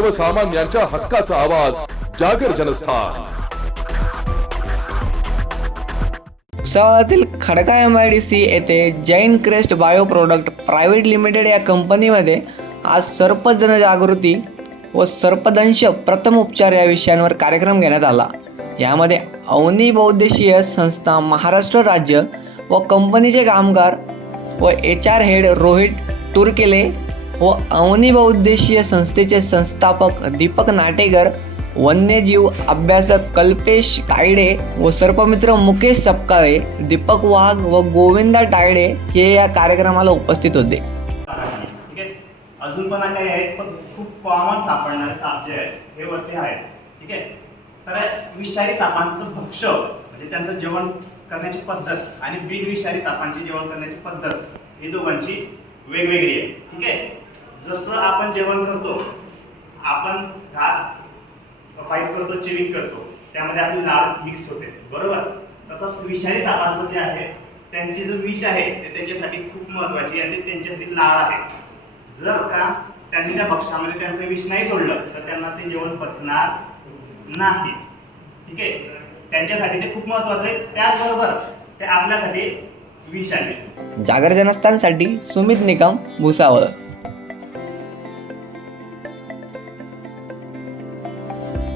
सर्वसामान्यांच्या हक्काचा आवाज जागर जनस्थान. भुसावळातील Khadka M I D C येथे Jain crest bio product private limited या कंपनीमध्ये आज सर्प जनजागृती व सर्पदंश प्रथम उपचार या विषयांवर कार्यक्रम घेण्यात आला. यामध्ये अवनी बहुद्देशीय संस्था महाराष्ट्र राज्य व कंपनीचे कामगार व H R head Rohit Turkele व अवनी बहुद्देशीय संस्थेचे संस्थापक दीपक नाटेकर वन्यजीव अभ्यासक कल्पेश तायडे व सर्पमित्र मुकेश सपकाळे दीपक वाघ व गोविंदा तायडे हे या कार्यक्रमाला उपस्थित होते. अजून पण काही आहेत पण खूप कॉमन सापडणारे साप जे आहेत हे वरती आहेत. ठीक आहे? तर विषारी सापांचं भक्ष म्हणजे त्यांचं जेवण करण्याची पद्धत आणि बिनविषारी सापांची जेवण करण्याची पद्धत ही दोघांची वेगवेगळी आहे. ठीक आहे? जसं आपण जेवण करतो आपण घास फाईट करतो चिविंग करतो त्यामध्ये आपली लाळ मिक्स होते. बरोबर? तसंच विषारी सापांचं जे आहे त्यांची जो विष आहे ते त्यांच्यासाठी खूप महत्वाची आणि त्यांच्यासाठी लाळ आहे. जर का त्यांनी त्या भक्ष्यामध्ये त्यांचं विष नाही सोडलं तर त्यांना ते जेवण पचणार नाही. ठीक आहे? त्यांच्यासाठी ते खूप महत्वाचं आहे. त्याचबरोबर ते आपल्यासाठी विष आहे जागरजनस्थांसाठी सुमित निकम भुसावळ.